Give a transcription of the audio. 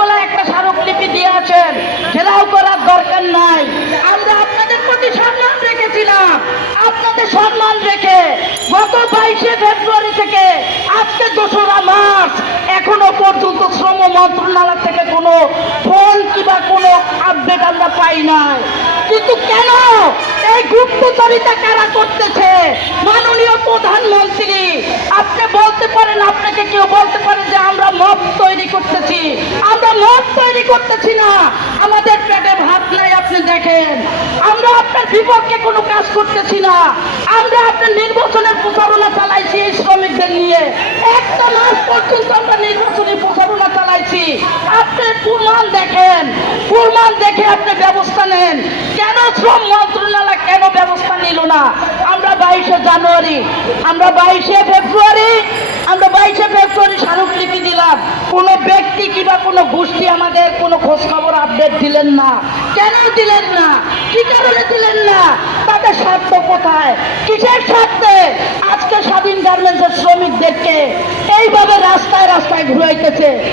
বলে একটা স্মারকলিপি দিয়ে আছেন, ঘেরাও করার দরকার নাই। আমরা আপনাদের প্রতি সম্মান রেখেছিলাম, আপনাদের সম্মান রেখে গত 22শে ফেব্রুয়ারি থেকে আজকে 2রা মার্চ এখনো পর্যন্ত শ্রম মন্ত্রণালয় থেকে কোনো ফোন কিংবা কোনো আপডেট আমরা পাই নাই। কিন্তু কেন এই গুপ্তচরিতা কারা করতেছে? মাননীয় প্রধানমন্ত্রী, আপনি বলতে পারেন, আপনাকে কেউ বলতে পারে যে আমরা মব তৈরি করতেছি। আমরা মব তৈরি করতেছি না, আমাদের পেটে ভাত নাই। আপনি দেখেন, আমরা আপনার বিপক্ষে কোনো কাজ করতেছি না। আমরা আপনার নির্বাচনের প্রচারণা চালাইছি এই শ্রমিকদের নিয়ে, একটা মাস পর্যন্ত আমরা নির্বাচনী প্রচারণা চালাইছি। আপনি প্রমাণ দেখেন, প্রমাণ দেখে আপনি ব্যবস্থা নেন। কেন শ্রম মন্ত্রণালয় কেন ব্যবস্থা নিল না? আমরা 22শে জানুয়ারি, আমরা 22শে ফেব্রুয়ারি স্মারকলিপি দিলাম, কোনো ব্যক্তি কিংবা কোনো গোষ্ঠী আমাদের কোনো খোঁজ খবর আপডেট দিলেন না। কেন দিলেন না? কি কারণে দিলেন না? তাদের স্বার্থ কোথায়? কিসের স্বার্থে আজকে স্বাধীন গার্মেন্টসের শ্রমিকদেরকে এইভাবে রাস্তায় রাস্তায় ঘুরাইতেছে?